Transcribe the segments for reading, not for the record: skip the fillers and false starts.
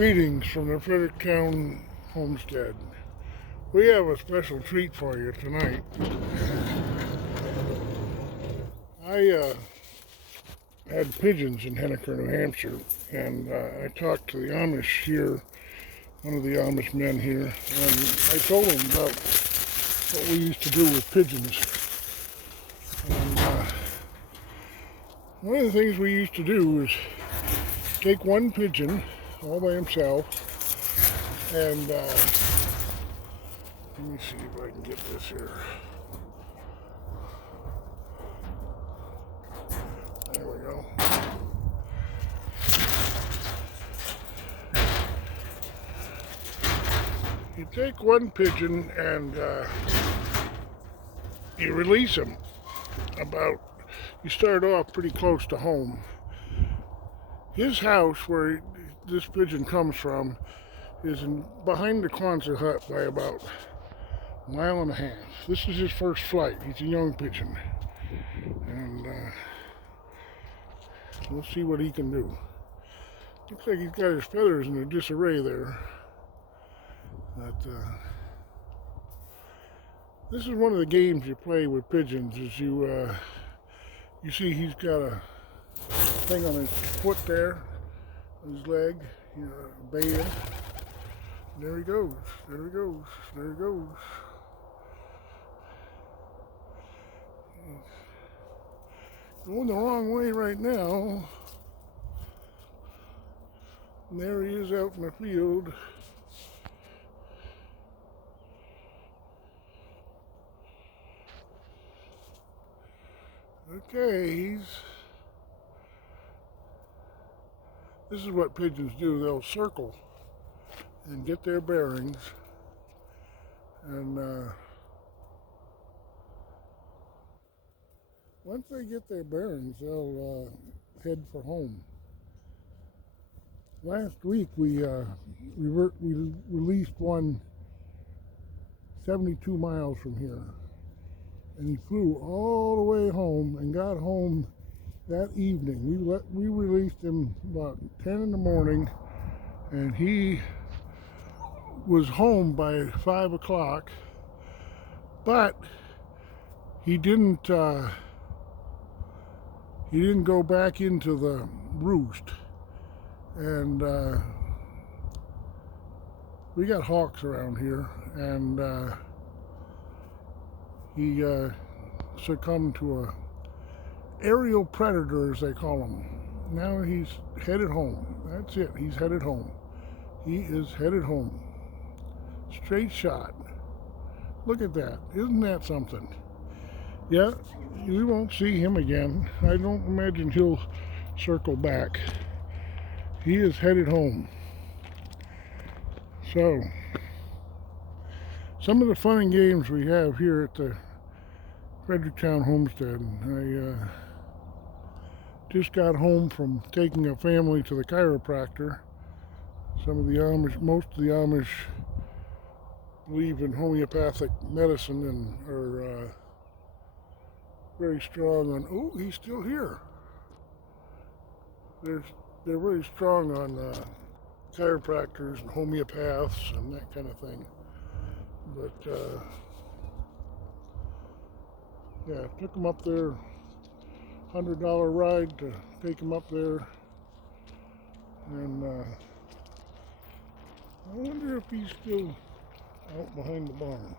Greetings from the Fredericktown homestead. We have a special treat for you tonight. I had pigeons in Henniker, New Hampshire, and I talked to the Amish here, one of the Amish men here, and I told him about what we used to do with pigeons. And one of the things we used to do is take one pigeon all by himself, and let me see if I can get this here. There we go. You take one pigeon and you release him you start off pretty close to home. His house, where this pigeon comes from, is behind the Quonset hut by about a mile and a half. This is his first flight. He's a young pigeon. And we'll see what he can do. Looks like he's got his feathers in a disarray there. But this is one of the games you play with pigeons. Is you see he's got a thing on his foot there, on his leg, a band. There he goes. There he goes. There he goes. Going the wrong way right now. And there he is out in the field. Okay, this is what pigeons do. They'll circle and get their bearings, and once they get their bearings, they'll head for home. Last week we released one 72 miles from here, and he flew all the way home and got home that evening. We released him about 10 in the morning, and he was home by 5 o'clock, but he didn't go back into the roost. And we got hawks around here, and he succumbed to a aerial predator, as they call them. Now he's headed home. That's it. He's headed home. He is headed home. Straight shot. Look at that. Isn't that something? Yeah, we won't see him again. I don't imagine he'll circle back. He is headed home. So, some of the fun and games we have here at the Fredericktown homestead. I just got home from taking a family to the chiropractor. Most of the Amish believe in homeopathic medicine and are very strong on. Oh, he's still here. They're very strong on chiropractors and homeopaths and that kind of thing. But yeah, took them up there. $100 ride to take him up there, and I wonder if he's still out behind the barn.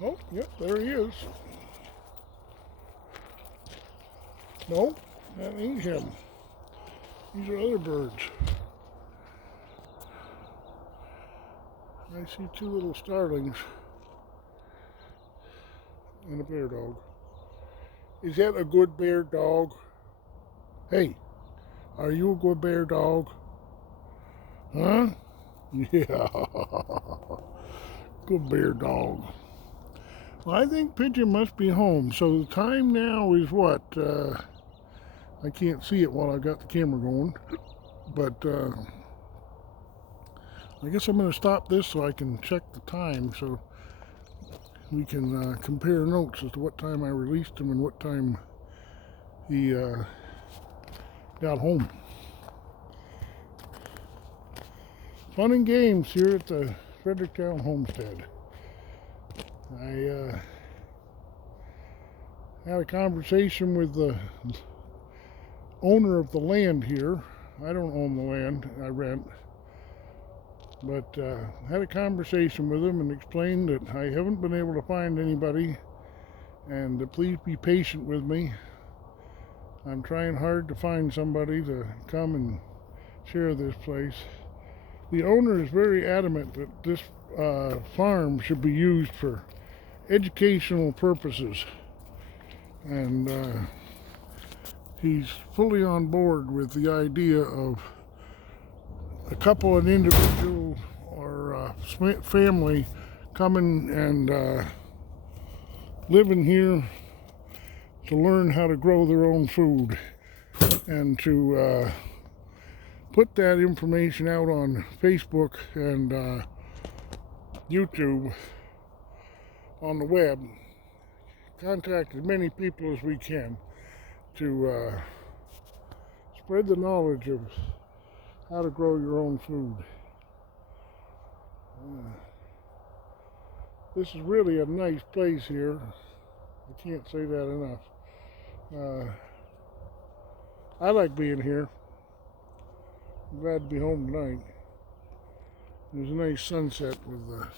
Oh, yep, there he is. No, that ain't him. These are other birds. I see two little starlings and a bear dog. Is that a good bear dog? Hey, are you a good bear dog? Huh? Yeah. Good bear dog. Well, I think Pigeon must be home. So the time now is what? I can't see it while I got the camera going. But I guess I'm going to stop this so I can check the time, so we can compare notes as to what time I released him and what time he got home. Fun and games here at the Fredericktown Homestead. I had a conversation with the owner of the land here. I don't own the land, I rent. But had a conversation with him and explained that I haven't been able to find anybody and to please be patient with me. I'm trying hard to find somebody to come and share this place. The owner is very adamant that this farm should be used for educational purposes, and he's fully on board with the idea of a couple, an individual or family coming and living here to learn how to grow their own food and to put that information out on Facebook and YouTube, on the web. Contact as many people as we can to spread the knowledge of how to grow your own food. This is really a nice place here. I can't say that enough. I like being here. I'm glad to be home tonight. There's a nice sunset with the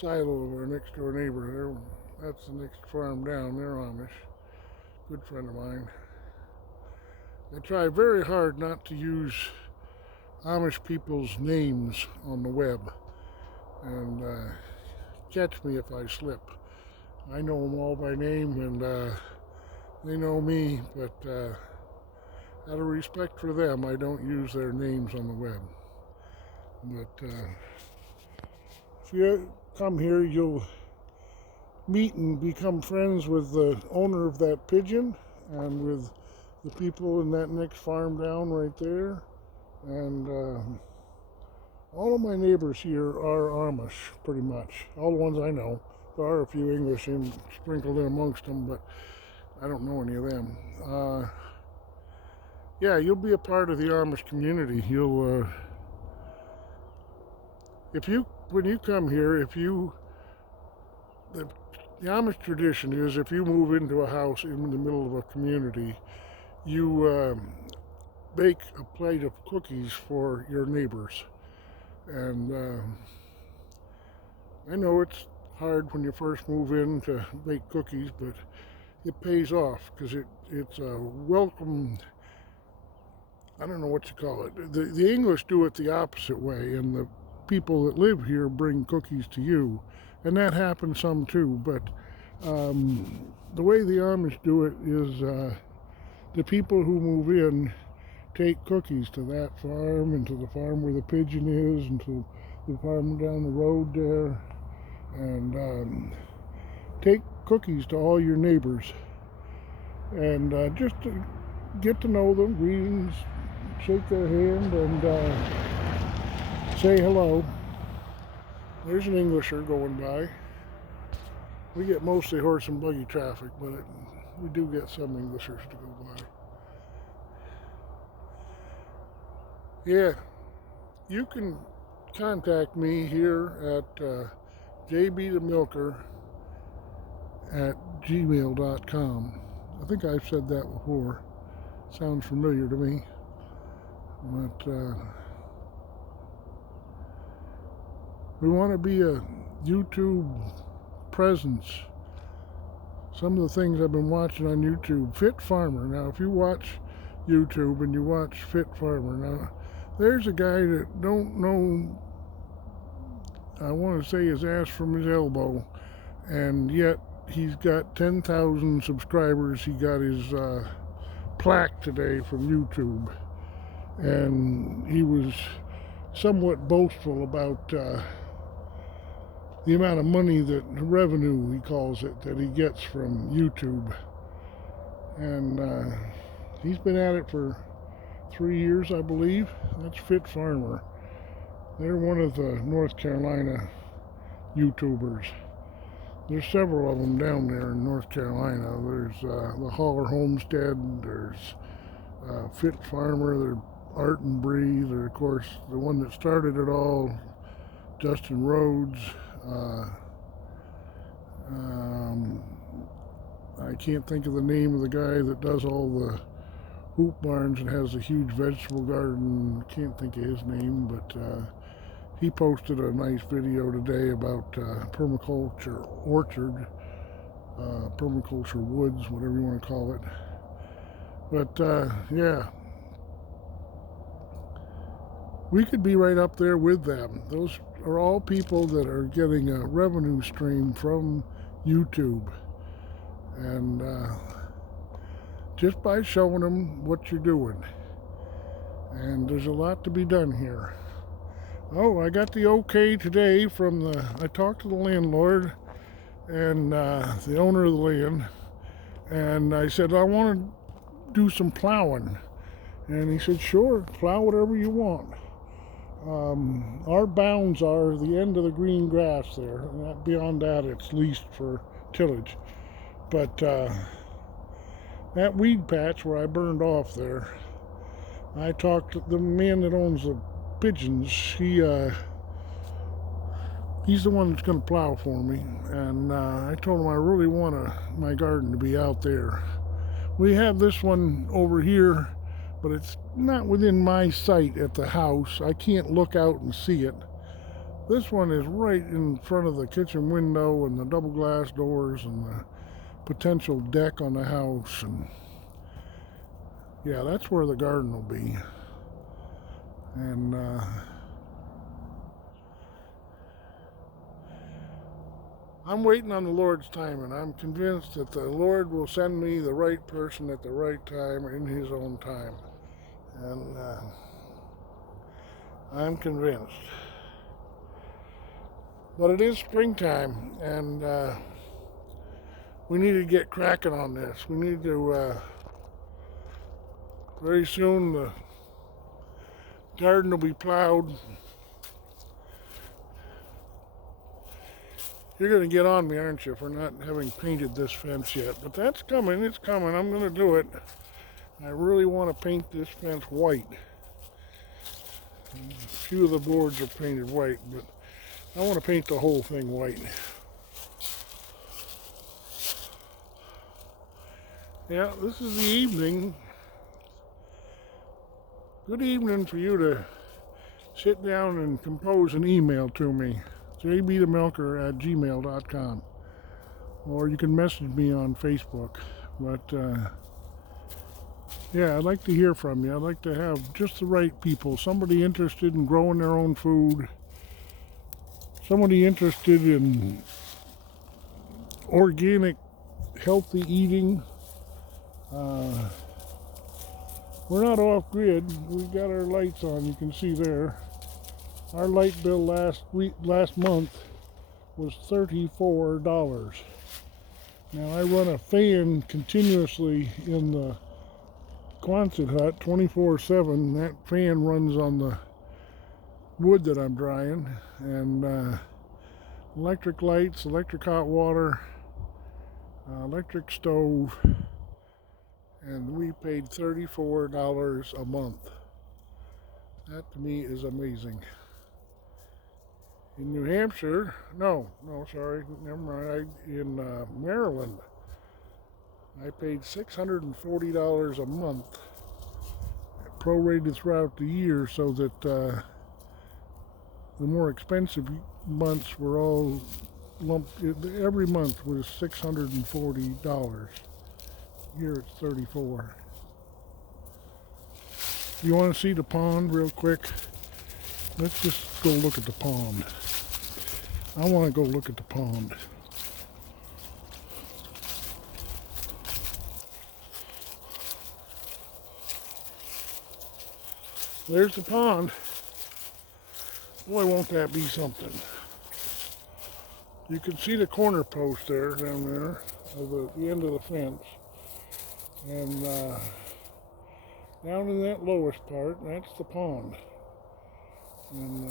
silo of our next door neighbor there. That's the next farm down. They're Amish. Good friend of mine. I try very hard not to use Amish people's names on the web, and catch me if I slip. I know them all by name, and they know me, but out of respect for them, I don't use their names on the web. But if you come here, you'll meet and become friends with the owner of that pigeon and with the people in that next farm down right there. And all of my neighbors here are Amish, pretty much. All the ones I know. There are a few English sprinkled in amongst them, but I don't know any of them. Yeah, you'll be a part of the Amish community. You'll, when you come here, the Amish tradition is if you move into a house in the middle of a community, you bake a plate of cookies for your neighbors. And I know it's hard when you first move in to bake cookies, but it pays off because it's a welcome. I don't know what you call it. The English do it the opposite way, and the people that live here bring cookies to you, and that happens some too. But the way the Amish do it is the people who move in take cookies to that farm and to the farm where the pigeon is and to the farm down the road there, and take cookies to all your neighbors, and just to get to know them, greetings, shake their hand, and say hello. There's an Englisher going by. We get mostly horse and buggy traffic, but we do get some Englishers to go by. Yeah, you can contact me here at Jbthemilker at gmail.com. I think I've said that before. Sounds familiar to me. But we want to be a YouTube presence. Some of the things I've been watching on YouTube, Fit Farmer. Now, if you watch YouTube and you watch Fit Farmer, now there's a guy that don't know, I want to say his ass from his elbow, and yet he's got 10,000 subscribers. He got his plaque today from YouTube, and he was somewhat boastful about the amount of money, revenue he calls it, that he gets from YouTube. And he's been at it for 3 years, I believe. That's Fit Farmer. They're one of the North Carolina YouTubers. There's several of them down there in North Carolina. There's the Holler Homestead. There's Fit Farmer. They're Art and Breathe, or of course the one that started it all, Justin Rhodes. I can't think of the name of the guy that does all the hoop barns and has a huge vegetable garden. Can't think of his name, but he posted a nice video today about permaculture orchard, permaculture woods, whatever you want to call it. But yeah, we could be right up there with them. Those are all people that are getting a revenue stream from YouTube. And just by showing them what you're doing. And there's a lot to be done here. Oh, I got the okay today from I talked to the landlord and the owner of the land. And I said, I want to do some plowing. And he said, sure, plow whatever you want. Our bounds are the end of the green grass there. And beyond that, it's leased for tillage. But that weed patch where I burned off there, I talked to the man that owns the pigeons. He's the one that's going to plow for me. And I told him I really want my garden to be out there. We have this one over here, but it's not within my sight at the house. I can't look out and see it. This one is right in front of the kitchen window and the double glass doors and the potential deck on the house. And yeah, that's where the garden will be. And I'm waiting on the Lord's time, and I'm convinced that the Lord will send me the right person at the right time in his own time. And I'm convinced. But it is springtime, and we need to get cracking on this. We need to, very soon the garden will be plowed. You're going to get on me, aren't you, for not having painted this fence yet? But that's coming, it's coming. I'm going to do it. I really want to paint this fence white. A few of the boards are painted white, but I want to paint the whole thing white. Yeah, this is the evening. Good evening for you to sit down and compose an email to me. Jbthemilker@gmail.com. Or you can message me on Facebook. But yeah, I'd like to hear from you. I'd like to have just the right people. Somebody interested in growing their own food. Somebody interested in organic, healthy eating. We're not off grid. We've got our lights on. You can see there. Our light bill last month was $34. Now I run a fan continuously in the Quonset hut 24/7. That fan runs on the wood that I'm drying, and electric lights, electric hot water, electric stove, and we paid $34 a month. That to me is amazing. In New Hampshire, sorry, never mind. In Maryland, I paid $640 a month, prorated throughout the year, so that the more expensive months were all lumped. Every month was $640. Here it's $34. You want to see the pond real quick? Let's just go look at the pond. I want to go look at the pond. There's the pond. Boy, won't that be something. You can see the corner post there, down there, of the end of the fence. And down in that lowest part, that's the pond. And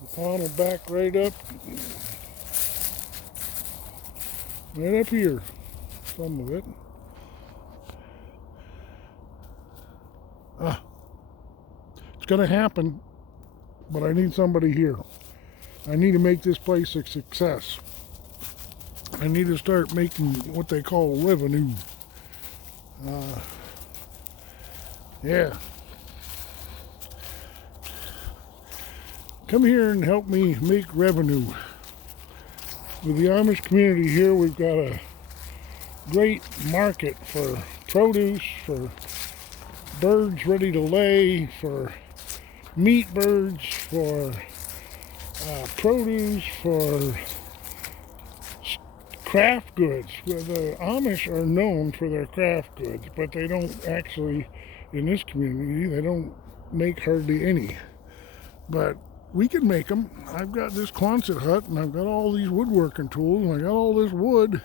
the pond will back right up here, some of it. It's going to happen, but I need somebody here. I need to make this place a success. I need to start making what they call revenue. Yeah. Come here and help me make revenue. With the Amish community here, we've got a great market for produce, for birds ready to lay, for meat birds, for produce, for craft goods. Well, the Amish are known for their craft goods, but they don't actually, in this community, they don't make hardly any. But we can make them. I've got this Quonset hut, and I've got all these woodworking tools, and I got all this wood.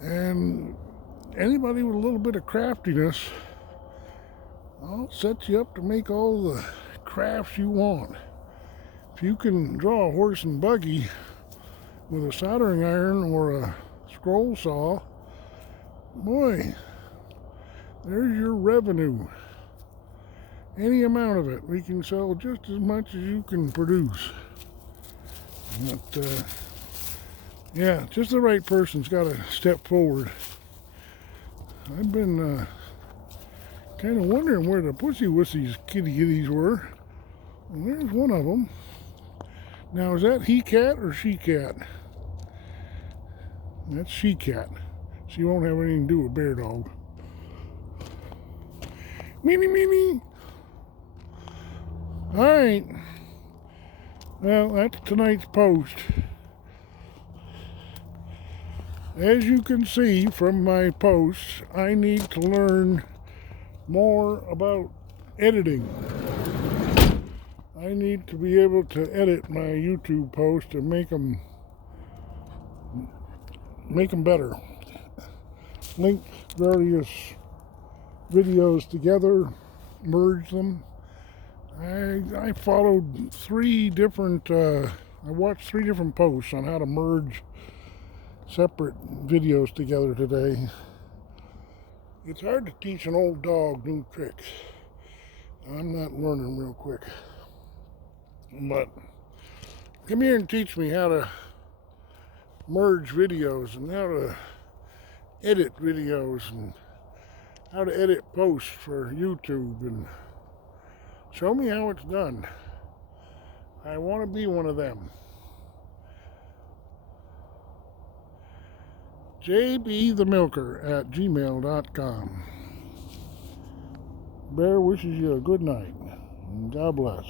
And anybody with a little bit of craftiness, I'll set you up to make all the crafts you want. If you can draw a horse and buggy with a soldering iron or a scroll saw, boy, there's your revenue. Any amount of it, we can sell just as much as you can produce. But yeah, just the right person's got to step forward. I've been kind of wondering where the pussy wussies kitty kitties were. And there's one of them. Now, is that he cat or she cat? That's she cat. She won't have anything to do with bear dog. Meanie. Alright. Well, that's tonight's post. As you can see from my posts, I need to learn more about editing. I need to be able to edit my YouTube posts and make them better. Link various videos together, merge them. I followed I watched 3 different posts on how to merge separate videos together today. It's hard to teach an old dog new tricks. I'm not learning real quick. But come here and teach me how to merge videos and how to edit videos and how to edit posts for YouTube, and show me how it's done. I want to be one of them. Jbthemilker at gmail.com. Bear wishes you a good night, and God bless.